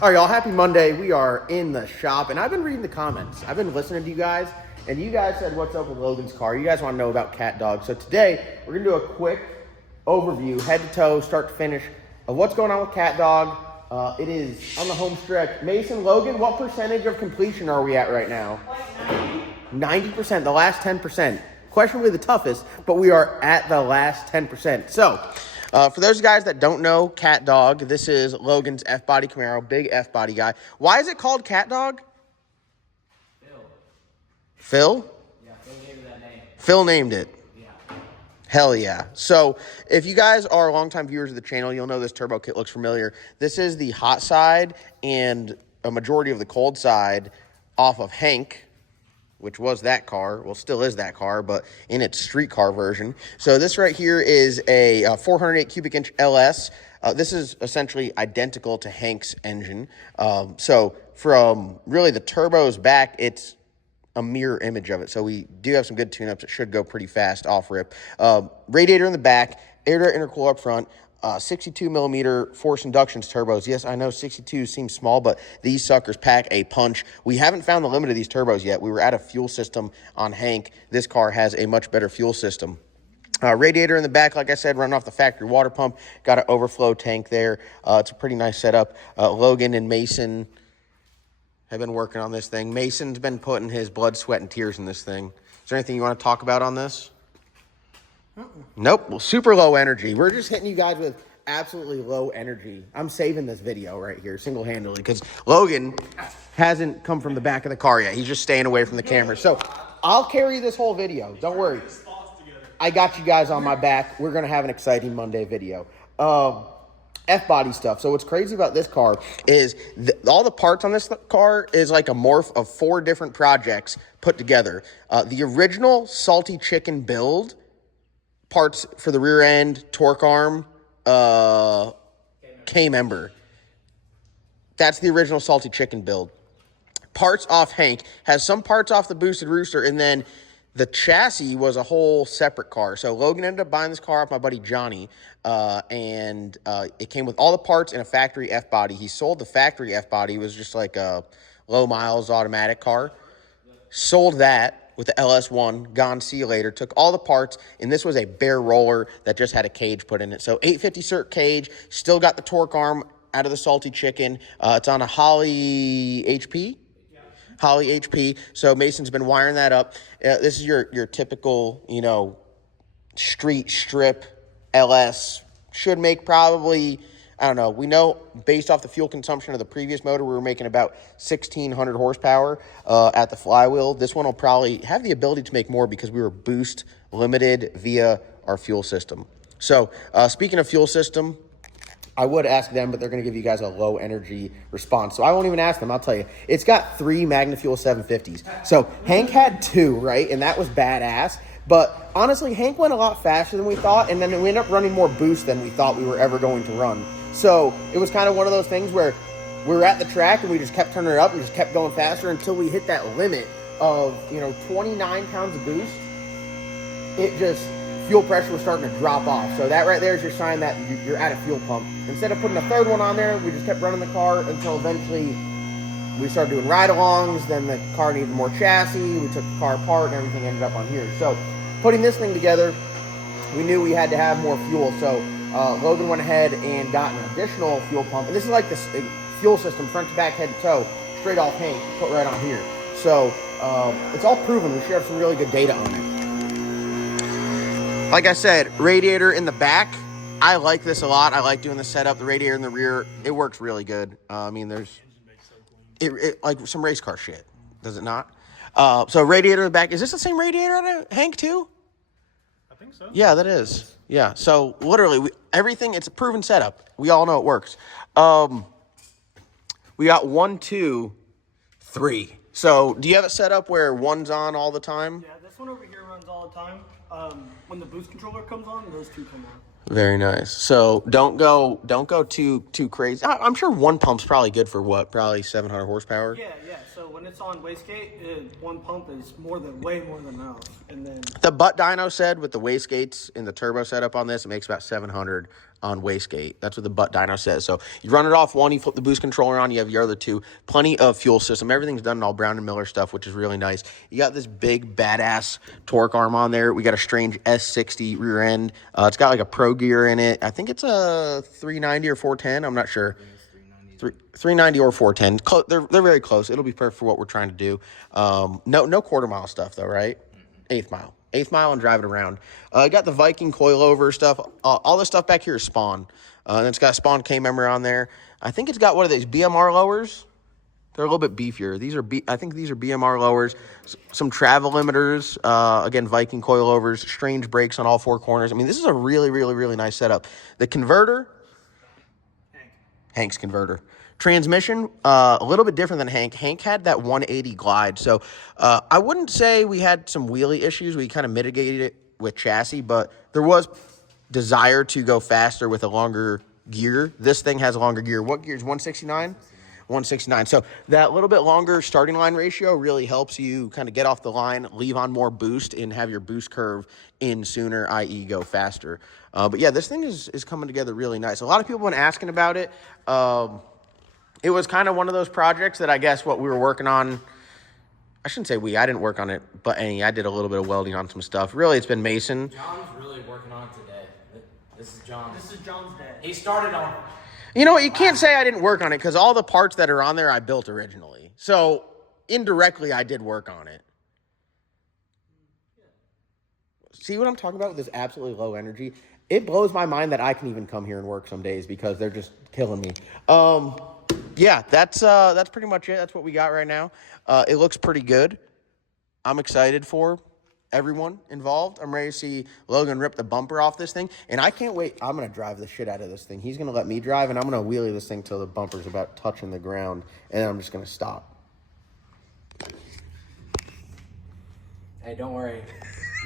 All right, y'all, happy Monday. We are in the shop, and I've been reading the comments. I've been listening to you guys, and you guys said, what's up with Logan's car? You guys want to know about Cat Dog. So today, we're going to do a quick overview, head to toe, start to finish, of what's going on with Cat Dog. It is on the home stretch. Mason, Logan, what percentage of completion are we at right now? Like 90%, the last 10%. Questionably the toughest, but we are at the last 10%. So, for those guys that don't know Cat Dog, this is Logan's F-Body Camaro, big F-Body guy. Why is it called Cat Dog? Phil? Yeah, Phil gave it that name. Phil named it. Yeah. Hell yeah. So if you guys are longtime viewers of the channel, you'll know this turbo kit looks familiar. This is the hot side and a majority of the cold side off of Hank, which was that car, well, still is that car, but in its street car version. So this right here is a 408 cubic inch LS. This is essentially identical to Hank's engine. So from really the turbos back, it's a mirror image of it. So we do have some good tune-ups. It should go pretty fast off rip. Radiator in the back, air-to-air intercooler up front, 62 millimeter forced inductions turbos. Yes, I know 62 seems small, but these suckers pack a punch. We haven't found the limit of these turbos yet. We were at a fuel system on Hank. This car has a much better fuel system. Radiator in the back, like I said, running off the factory water pump. Got an overflow tank there. It's a pretty nice setup. Logan and Mason have been working on this thing. Mason's been putting his blood, sweat, and tears in this thing. Is there anything you want to talk about on this? Nope. Well, super low energy. We're just hitting you guys with absolutely low energy. I'm saving this video right here single-handedly because Logan hasn't come from the back of the car yet. He's just staying away from the camera. So I'll carry this whole video. Don't worry. I got you guys on my back. We're going to have an exciting Monday video. F-body stuff. So what's crazy about this car is all the parts on this car is like a morph of 4 different projects put together. The original Salty Chicken build, parts for the rear end, torque arm, K-member. That's the original Salty Chicken build. Parts off Hank, has some parts off the Boosted Rooster, and then the chassis was a whole separate car. So Logan ended up buying this car off my buddy Johnny, and it came with all the parts in a factory F-body. He sold the factory F-body. It was just like a low miles automatic car. Sold that with the LS1, gone, see you later, took all the parts, and this was a bare roller that just had a cage put in it. So 850 cert cage, still got the torque arm out of the Salty Chicken. It's on a HOLLEY HP. HOLLEY HP. So Mason's been wiring that up. This is your typical, street strip LS. Should make probably, I don't know. We know based off the fuel consumption of the previous motor, we were making about 1,600 horsepower at the flywheel. This one will probably have the ability to make more because we were boost limited via our fuel system. So speaking of fuel system, I would ask them, but they're going to give you guys a low energy response. So I won't even ask them. I'll tell you. It's got 3 MagnaFuel 750s. So Hank had 2, right? And that was badass. But honestly, Hank went a lot faster than we thought. And then we ended up running more boost than we thought we were ever going to run. So it was kind of one of those things where we were at the track and we just kept turning it up. We just kept going faster until we hit that limit of, 29 pounds of boost. It just... fuel pressure was starting to drop off. So that right there is your sign that you're at a fuel pump. Instead of putting a third one on there, we just kept running the car until eventually we started doing ride-alongs. Then the car needed more chassis. We took the car apart and everything ended up on here. So putting this thing together, we knew we had to have more fuel. So Logan went ahead and got an additional fuel pump. And this is like this fuel system, front to back, head to toe, straight off Hank, put right on here. So it's all proven. We should have some really good data on it. Like I said, radiator in the back. I like this a lot. I like doing the setup. The radiator in the rear, it works really good. There's it like some race car shit, does it not? So radiator in the back. Is this the same radiator on a Hank too? I think so. Yeah, that is. Yeah. So literally, everything. It's a proven setup. We all know it works. We got 1, 2, 3. So do you have it set up where one's on all the time? Yeah, this one over here runs all the time. When the boost controller comes on, those 2 come on. Very nice. So don't go too crazy. I'm sure one pump's probably good for what? Probably 700 horsepower. Yeah. So when it's on wastegate, 1 pump is way more than enough. And then the butt dyno said with the wastegates and the turbo setup on this, it makes about 700 on wastegate. That's what the butt dyno says. So you run it off one, you flip the boost controller on, you have your other two. Plenty of fuel system. Everything's done in all Brown and Miller stuff, which is really nice. You got this big badass torque arm on there. We got a strange S60 rear end. It's got like a Pro Gear in it. I think it's a 390 or 410. I'm not sure. 390 or 410. They're very close. It'll be perfect for what we're trying to do. No quarter mile stuff though, right? Eighth mile and drive it around. Got the Viking coilover stuff. All this stuff back here is Spawn. And it's got a Spawn K-member on there. I think it's got, what are these, BMR lowers? They're a little bit beefier. I think these are BMR lowers. Some travel limiters. Again, Viking coilovers. Strange brakes on all four corners. I mean, this is a really, really, really nice setup. The converter, Hank's converter. Transmission, a little bit different than Hank. Hank had that 180 glide. So I wouldn't say we had some wheelie issues. We kind of mitigated it with chassis, but there was desire to go faster with a longer gear. This thing has a longer gear. What gear is 169? 169. So that little bit longer starting line ratio really helps you kind of get off the line, leave on more boost, and have your boost curve in sooner, i.e. go faster. But yeah, this thing is coming together really nice. A lot of people have been asking about it. It was kind of one of those projects that I guess what we were working on, I shouldn't say I didn't work on it, but I did a little bit of welding on some stuff. Really, it's been Mason. John's really working on it today. This is John's. This is John's day. He started on. You know what? You can't say I didn't work on it because all the parts that are on there I built originally. So indirectly, I did work on it. See what I'm talking about with this absolutely low energy? It blows my mind that I can even come here and work some days because they're just killing me. Yeah, that's pretty much it. That's what we got right now. It looks pretty good. I'm excited for everyone involved. I'm ready to see Logan rip the bumper off this thing, and I can't wait. I'm going to drive the shit out of this thing. He's going to let me drive, and I'm going to wheelie this thing till the bumper's about touching the ground, and then I'm just going to stop. Hey, don't worry.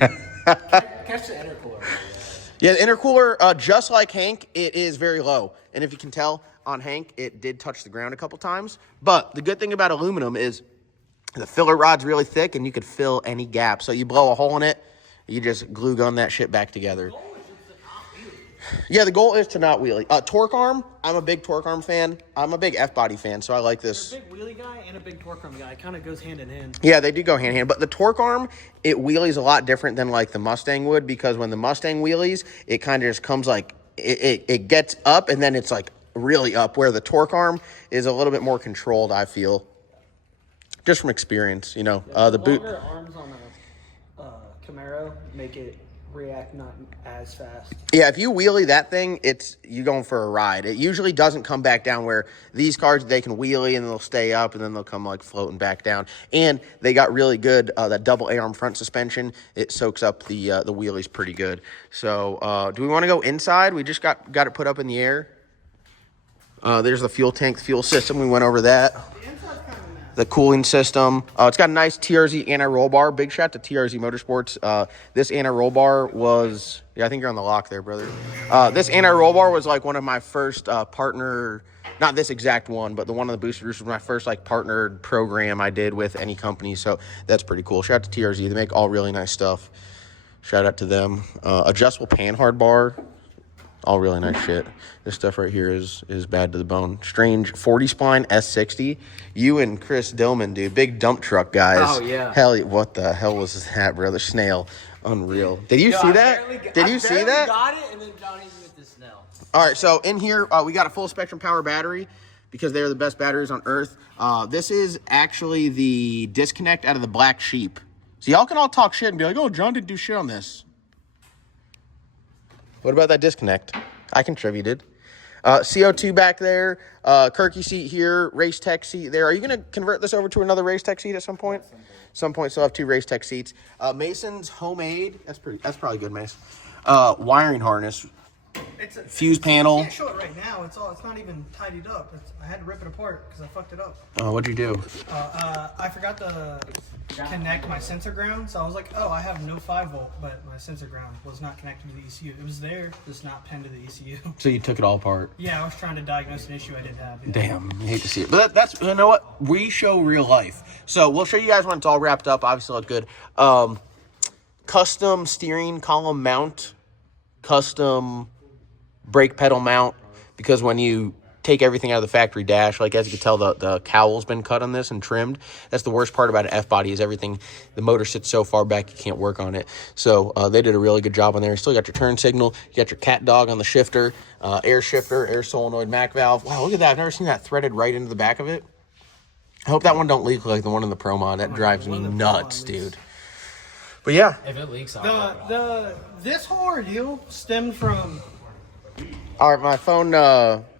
Catch the intercooler. Yeah, the intercooler, just like Hank, it is very low. And if you can tell on Hank, it did touch the ground a couple times. But the good thing about aluminum is the filler rod's really thick and you could fill any gap. So you blow a hole in it, you just glue gun that shit back together. Yeah, the goal is to not wheelie. Torque arm, I'm a big torque arm fan. I'm a big F-body fan, so I like this. You're a big wheelie guy and a big torque arm guy. It kind of goes hand in hand. Yeah, they do go hand in hand. But the torque arm, it wheelies a lot different than like the Mustang would, because when the Mustang wheelies, it kind of just comes like, it gets up and then it's like really up, where the torque arm is a little bit more controlled, I feel. Just from experience, you know. The boot. Longer arms on a Camaro make it react not as fast. Yeah, if you wheelie that thing, you going for a ride. It usually doesn't come back down, where these cars, they can wheelie and they'll stay up and then they'll come like floating back down. And they got really good, that double A-arm front suspension. It soaks up the wheelies pretty good. So do we want to go inside? We just got it put up in the air. There's the fuel tank, the fuel system. We went over that. The cooling system. It's got a nice TRZ anti-roll bar. Big shout to TRZ Motorsports. This anti-roll bar was, I think you're on the lock there, brother. This anti-roll bar was like one of my first partner, not this exact one, but the one on the Booster Roost was my first like partnered program I did with any company. So that's pretty cool. Shout out to TRZ. They make all really nice stuff. Shout out to them. Adjustable panhard bar. All really nice shit. This stuff right here is bad to the bone. Strange 40 spline S60. You and Chris Dillman, dude. Big dump truck guys. Oh, yeah. Hell, what the hell was that, brother? Snail. Unreal. Did you see that? Did you see that? Got it, and then Johnny's with the Snail. All right, so in here, we got a full spectrum power battery because they're the best batteries on earth. This is actually the disconnect out of the Black Sheep. So y'all can all talk shit and be like, oh, John didn't do shit on this. What about that disconnect? I contributed. CO2 back there, Kirky seat here, Race Tech seat there. Are you going to convert this over to another Race Tech seat at some point? Some point, still have 2 Race Tech seats. Mason's homemade. That's probably good, Mason. Wiring harness. It's a fuse panel. I can't show it right now. It's not even tidied up. I had to rip it apart because I fucked it up. What'd you do? I forgot to connect my sensor ground, so I was like, oh, I have no 5-volt, but my sensor ground was not connected to the ECU. It was there, just not pinned to the ECU. So you took it all apart. Yeah, I was trying to diagnose an issue I didn't have. Yeah. Damn, I hate to see it. But that's, you know what? We show real life. So we'll show you guys when it's all wrapped up. Obviously look good. Custom steering column mount. Custom brake pedal mount, because when you take everything out of the factory dash, like as you can tell, the cowl's been cut on this and trimmed. That's the worst part about an F-body is everything, the motor sits so far back you can't work on it. So they did a really good job on there. You still got your turn signal. You got your cat dog on the shifter, air solenoid Mac valve. Wow, look at that. I've never seen that threaded right into the back of it. I hope that one don't leak like the one in the Pro Mod. That drives me nuts, dude. But yeah. If it leaks, This whole ordeal stemmed from... All right,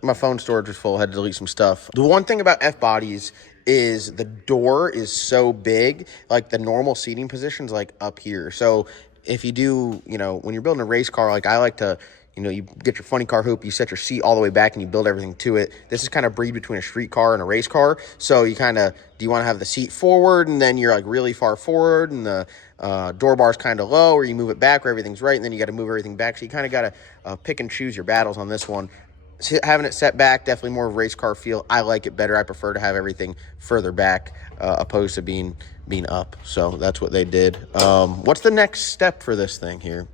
my phone storage was full. I had to delete some stuff. The one thing about F-bodies is the door is so big, like the normal seating position's like up here. So if you do, when you're building a race car, like I like to, you get your funny car hoop, you set your seat all the way back and you build everything to it. This is kind of breed between a street car and a race car. So you kind of, do you want to have the seat forward and then you're like really far forward and the door bar's kind of low, or you move it back where everything's right and then you got to move everything back. So you kind of got to pick and choose your battles on this one. Having it set back, definitely more of a race car feel. I like it better. I prefer to have everything further back opposed to being up. So that's what they did. What's the next step for this thing here?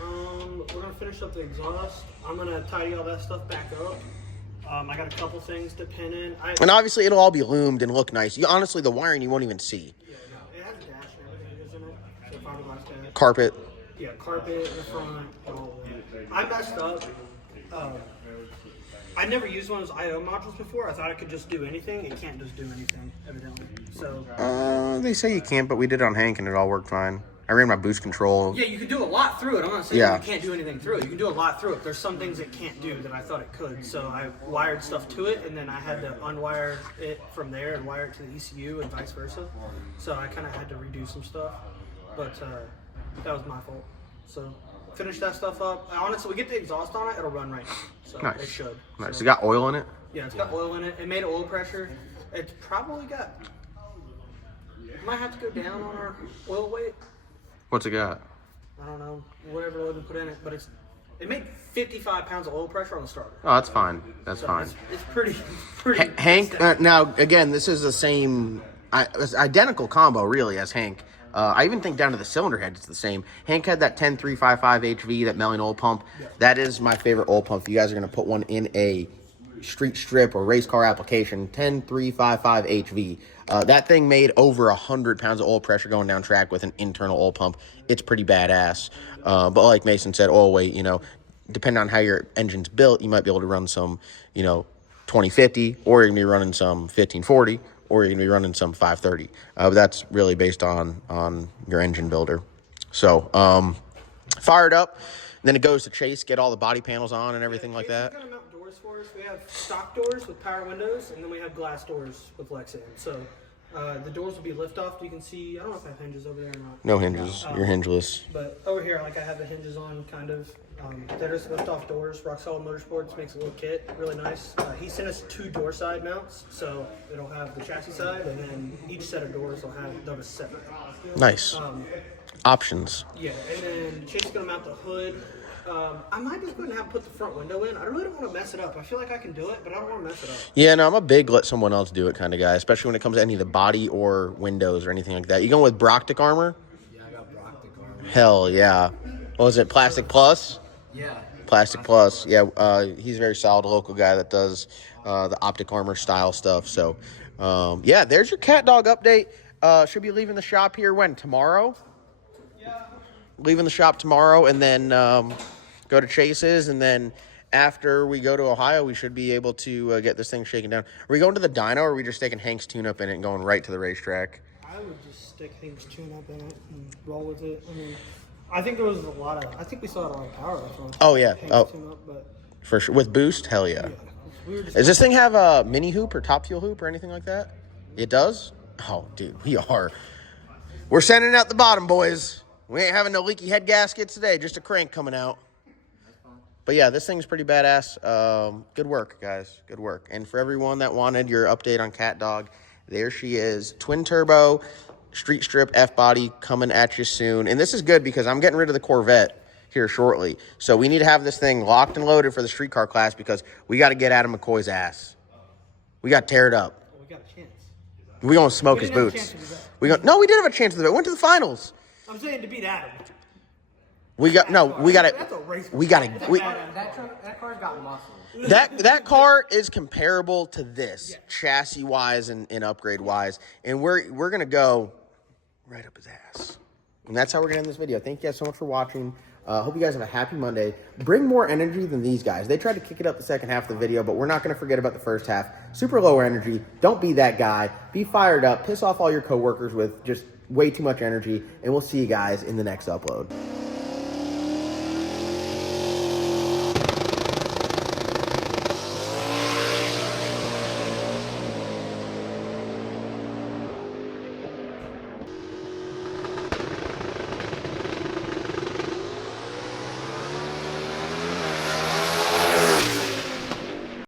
We're going to finish up the exhaust. I'm going to tidy all that stuff back up. I got a couple things to pin in. And obviously it'll all be loomed and look nice. Honestly, the wiring you won't even see. Yeah, no, it has a dash and everything is in it. So fiberglass dash. Carpet. Yeah, carpet in the front. I messed up. I never used one of those I/O modules before. I thought I could just do anything. It can't just do anything, evidently. So. They say you can't, but we did it on Hank and it all worked fine. I ran my boost control. Yeah, you can do a lot through it. I'm not saying you can't do anything through it. You can do a lot through it. There's some things it can't do that I thought it could. So I wired stuff to it, and then I had to unwire it from there and wire it to the ECU and vice versa. So I kind of had to redo some stuff. But that was my fault. So finish that stuff up. Honestly, we get the exhaust on it, it'll run right now. So nice. It should. Nice. So, It got oil in it? Yeah, it's got oil in it. It made oil pressure. It's probably got... Might have to go down on our oil weight. What's it got? I don't know, whatever Logan put in it, but it made 55 pounds of oil pressure on the starter. Oh, that's fine. That's fine. It's pretty. Hank, now, again, this is the same, identical combo, really, as Hank. I even think down to the cylinder head, it's the same. Hank had that 10355 HV, that Melling oil pump. Yeah. That is my favorite oil pump. If you guys are going to put one in a street strip or race car application, 10355 HV. That thing made over 100 pounds of oil pressure going down track with an internal oil pump. It's pretty badass. But like Mason said, oil weight, depending on how your engine's built, you might be able to run some, 2050, or you're going to be running some 1540, or you're going to be running some 530. But that's really based on your engine builder. So, fire it up. Then it goes to Chase, get all the body panels on and everything like that. For us. We have stock doors with power windows, and then we have glass doors with Lexan. So the doors will be lift off. You can see, I don't know if I have hinges over there or not. No hinges. You're hingeless. But over here, I have the hinges on, kind of. They're just lift off doors. Rock Solid Motorsports makes a little kit, really nice. He sent us 2 door side mounts, so it'll have the chassis side, and then each set of doors will have those separate. Nice. Options. Yeah, and then Chase is gonna mount the hood. I might just go ahead and put the front window in. I really don't want to mess it up. I feel like I can do it, but I don't want to mess it up. Yeah, no, I'm a big let someone else do it kind of guy, especially when it comes to any of the body or windows or anything like that. You going with Broctic armor? Yeah, I got Broctic armor. Hell yeah. What was it, Plastic Plus? Yeah. Plastic Plus. Yeah, he's a very solid local guy that does the optic armor style stuff. So, yeah, there's your cat dog update. Should be leaving the shop here when? Tomorrow? Yeah. Leaving the shop tomorrow, and then go to Chase's, and then after we go to Ohio, we should be able to get this thing shaken down. Are we going to the dyno, or are we just taking Hank's tune-up in it and going right to the racetrack? I would just stick Hank's tune-up in it and roll with it. I mean, I think there was a lot of... I think we saw a lot of power. Oh, yeah. Hank's tune-up, but... For sure. With boost? Hell yeah. Does this thing have a mini hoop or top fuel hoop or anything like that? It does? Oh, dude, we're sending out the bottom, boys. We ain't having no leaky head gaskets today, just a crank coming out. But yeah, this thing's pretty badass. Good work, guys. Good work. And for everyone that wanted your update on Cat Dog, there she is. Twin turbo, street strip F-body coming at you soon. And this is good because I'm getting rid of the Corvette here shortly. So we need to have this thing locked and loaded for the street car class because we got to get Adam McCoy's ass. We got to tear it up. We got a chance. We gonna smoke his boots. No, we did have a chance to do it. Went to the finals. I'm saying to beat Adam. We got no. We got That's a race. We got to. That car's got muscle. That car is comparable to this chassis wise and upgrade wise, and we're gonna go right up his ass. And that's how we're gonna end this video. Thank you guys so much for watching. Hope you guys have a happy Monday. Bring more energy than these guys. They tried to kick it up the second half of the video, but we're not gonna forget about the first half. Super low energy. Don't be that guy. Be fired up. Piss off all your coworkers with just way too much energy, and we'll see you guys in the next upload.